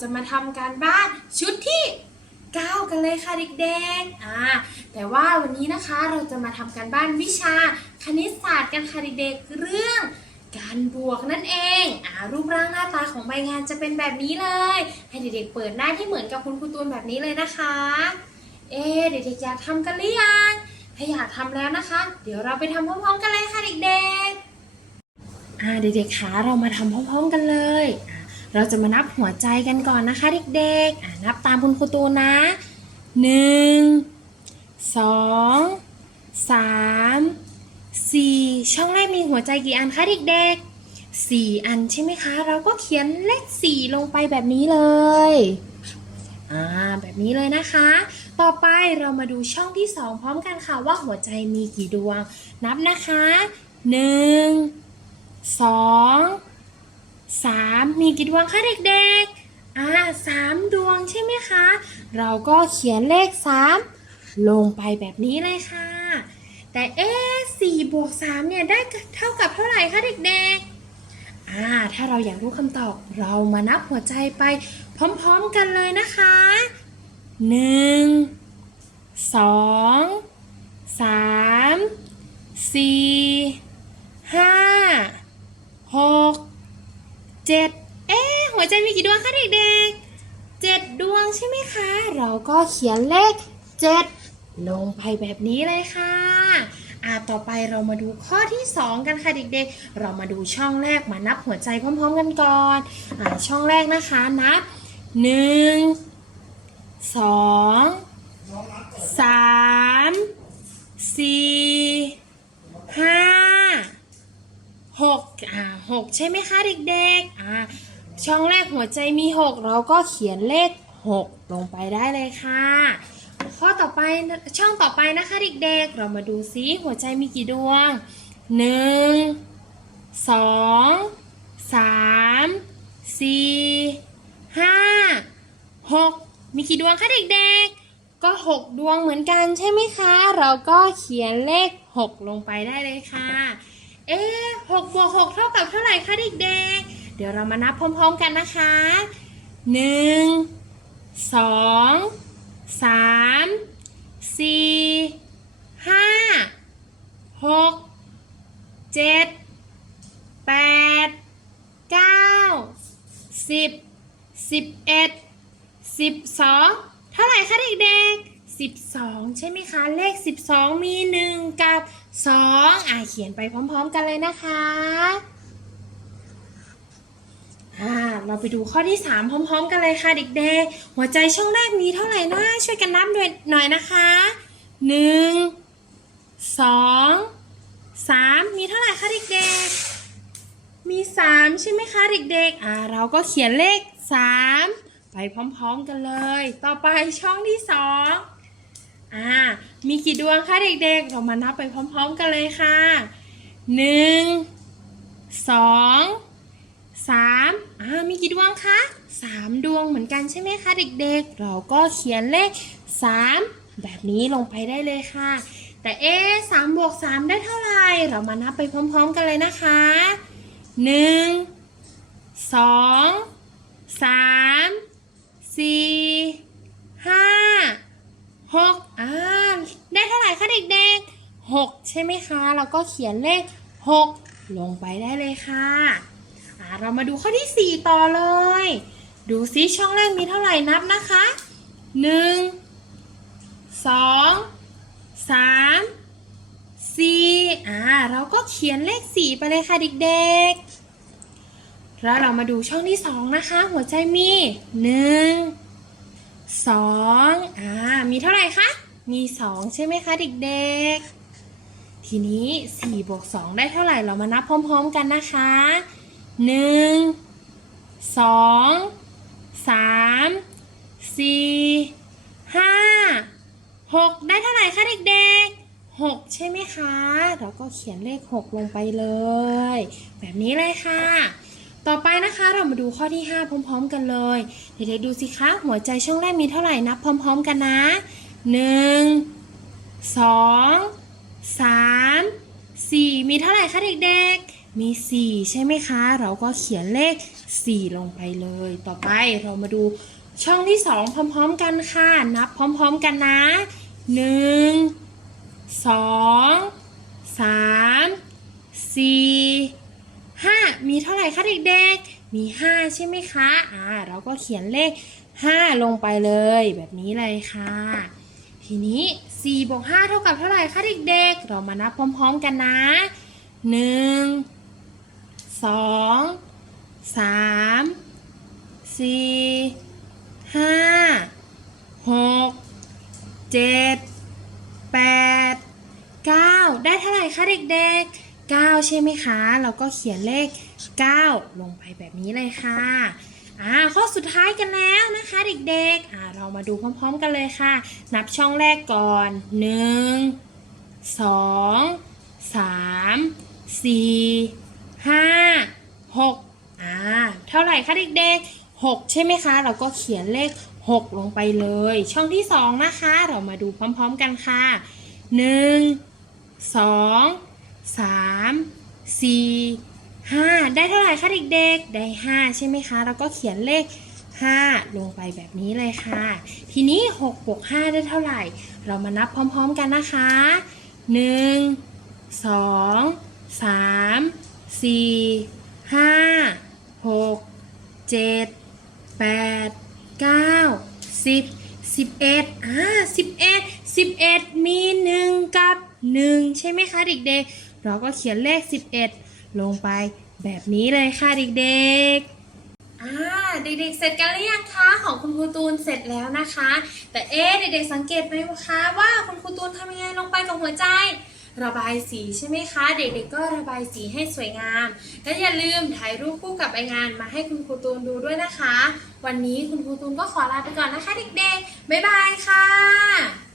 จะมาทำการบ้านชุดที่ 9 กันเลยค่ะเด็กๆอ่าแต่ว่าวันนี้นะคะเราจะมาทำการบ้านวิชาคณิตศาสตร์กันค่ะเด็กๆเรื่องการบวกนั่นเองอ่ารูปร่างหน้าตาของใบงานจะเป็นแบบนี้เลย ให้เด็กๆเปิดหน้าที่เหมือนกับคุณครูตูนแบบนี้เลยนะคะ เอ๊เด็กๆอยากทำกันหรือยังถ้าอยากทำแล้วนะคะ เดี๋ยวเราไปทำพร้อมๆกันเลยค่ะเด็กๆอ่าเด็กๆคะเรามาทำพร้อมๆกันเลยอ่า เราจะมานับหัวใจกันก่อนนะคะเด็กๆ นับตามคุณครูตูนนะหนึ่งสองสามสี่ช่องแรกมีหัวใจกี่อันคะเด็กๆสี่อันใช่ไหมคะ เราก็เขียนเลขสี่ลงไปแบบนี้เลย อ่า แบบนี้เลยนะคะ ต่อไปเรามาดูช่องที่ 2 พร้อมกันค่ะว่าหัวใจมีกี่ดวง นับนะคะ 1 2 3มีกี่ดวงคะเด็กๆ อ่าสามดวงใช่ไหมคะ เราก็เขียนเลข3ลงไปแบบนี้เลยค่ะ แต่เอ๊สี่บวกสามเนี่ยได้เท่ากับเท่าไหร่คะเด็กๆ อ่า ถ้าเราอยากรู้คำตอบเรามานับหัวใจไปพร้อมๆกันเลยนะคะหนึ่งสองสามสี่ห้าหก เจ็ดเอ๊ะหัวใจมีกี่ดวงคะเด็กๆเจ็ดดวงใช่ไหมคะ เราก็เขียนเลขเจ็ดลงไปแบบนี้เลยค่ะอ่าต่อไปเรามาดูข้อที่ 2 กันค่ะเด็กๆ เรามาดูช่องแรกมานับหัวใจพร้อมๆกันก่อนอ่าช่องแรกนะคะนับ1 2 3 4 5 6 ใช่ไหมคะเด็กๆอ่าช่องแรกหัวใจมี 6 เราก็เขียนเลข 6 ลงไปได้เลยค่ะ ข้อต่อไปช่องต่อไปนะคะเด็กๆ เรามาดูซิหัวใจมีกี่ดวง 1 2 3 4 5 6 มีกี่ดวงคะเด็กๆ ก็ 6 ดวงเหมือนกันใช่ไหมคะ เราก็เขียนเลข 6 ลงไปได้เลยค่ะ เอ๊ะ6บวก6เท่ากับเท่าไหร่คะเด็กๆ เดี๋ยวเรามานับพร้อมๆกันนะคะ1 2สามสี่ห้าหกเจ็ดแปดเก้าสิบสิบเอ็ดสิบสองเท่าไหร่คะเด็กๆ สิบสองใช่ไหมคะ เลขสิบสองมีหนึ่งกับสองอ่าเขียนไปพร้อมๆกันเลยนะคะอ่าเราไปดูข้อที่ 3 พร้อม ๆ กันเลยค่ะเด็กๆ หัวใจช่องแรกมีเท่าไหร่นะ ช่วยกันนับด้วยหน่อยนะคะ 1 2 3 มีเท่าไหร่คะเด็กๆ มี 3 ใช่ไหมคะเด็กๆ อ่าเราก็เขียนเลข 3ไปพร้อมๆกันเลย ต่อไปช่องที่2อ่า มีกี่ดวงคะเด็กๆ เรามานับไปพร้อมๆกันเลยค่ะ1 2สองสามอ่า มีกี่ดวงคะสามดวงเหมือนกันใช่ไหมคะเด็กๆ เราก็เขียนเลขสามแบบนี้ลงไปได้เลยค่ะ แต่เอ๊สามบวกสามได้เท่าไหร่ เรามานับไปพร้อมๆกันเลยนะคะหนึ่งสองสามสี่ห้าหกอ่าได้เท่าไหร่คะเด็กๆหกใช่ไหมคะ เรา ก็เขียนเลขหกลงไปได้เลยค่ะอ่าเรามาดูข้อที่ 4 ต่อเลย ดูซิช่องแรกมีเท่าไหร่นับนะคะ 1 2 3 4อ่าเราก็เขียนเลข 4 ไปเลยค่ะเด็กๆ แล้วเรามาดูช่องที่ 2 นะคะ หัวใจมี 1 2อ่ามีเท่าไหร่คะ มี 2 ใช่ไหมคะเด็กๆ ทีนี้4บวก2ได้เท่าไหร่เรามานับพร้อม ๆกันนะคะหนึ่งสองสามสี่ห้าหกได้เท่าไหร่คะเด็กๆหกใช่ไหมคะ เราก็เขียนเลขหกลงไปเลย แบบนี้เลยค่ะ ต่อไปนะคะเรามาดูข้อที่ 5 พร้อม ๆ กันเลย เด็กๆดูสิคะหัวใจช่องแรกมีเท่าไหร่นับพร้อม ๆ กันนะหนึ่ งสามสี่มีเท่าไหร่คะเด็กๆ มี 4 ใช่ไหมคะ เราก็เขียนเลข 4 ลงไปเลย ต่อไปเรามาดูช่องที่ 2 พร้อมๆกันค่ะ นับพร้อมๆกันนะ 1 2 3 4 5 มีเท่าไหร่คะเด็กๆ มี 5 ใช่ไหมคะ อ่า เราก็เขียนเลข 5 ลงไปเลยแบบนี้เลยค่ะ ทีนี้4บวก5เท่ากับเท่าไหร่คะเด็กๆ เรามานับพร้อมๆกันนะ 1 2 3 4 5 6 7 8 9 ได้เท่าไหร่คะเด็กๆ 9 ใช่ไหมคะ เราก็เขียนเลข 9 ลงไปแบบนี้เลยค่ะ อ่าข้อสุดท้ายกันแล้วนะคะเด็กๆอ่าเรามาดูพร้อมๆกันเลยค่ะ นับช่องแรกก่อน 1 2 3 4 5 6อ่าเท่าไหร่คะเด็กๆ 6 ใช่ไหมคะ เราก็เขียนเลข 6 ลงไปเลย ช่องที่ 2 นะคะ เรามาดูพร้อมๆกันค่ะ 1 2 3 4 5 ได้เท่าไหร่คะเด็กๆ ได้ 5 ใช่ไหมคะเราก็เขียนเลข 5 ลงไปแบบนี้เลยค่ะ ทีนี้6บวก5ได้เท่าไหร่ เรามานับพร้อมๆกันนะคะ 1 2 3 4 5 6 7 8 9 10 11อ่า11 11 มี 1 กับ 1 ใช่ไหมคะเด็กๆ เราก็เขียนเลข 11 ลงไปแบบนี้เลยค่ะเด็กๆ อ่าเด็กๆ เสร็จกันหรือยังคะของคุณครูตูนเสร็จแล้วนะคะ แต่เอ๊เด็กๆสังเกตไหมคะว่าคุณครูตูนทำยังไงลงไปกับหัวใจ ระบายสีใช่ไหมคะ เด็กๆก็ระบายสีให้สวยงาม และอย่าลืมถ่ายรูปคู่กับใบงานมาให้คุณครูตูนดูด้วยนะคะ วันนี้คุณครูตูนก็ขอลาไปก่อนนะคะ เด็กๆบ๊ายบายค่ะ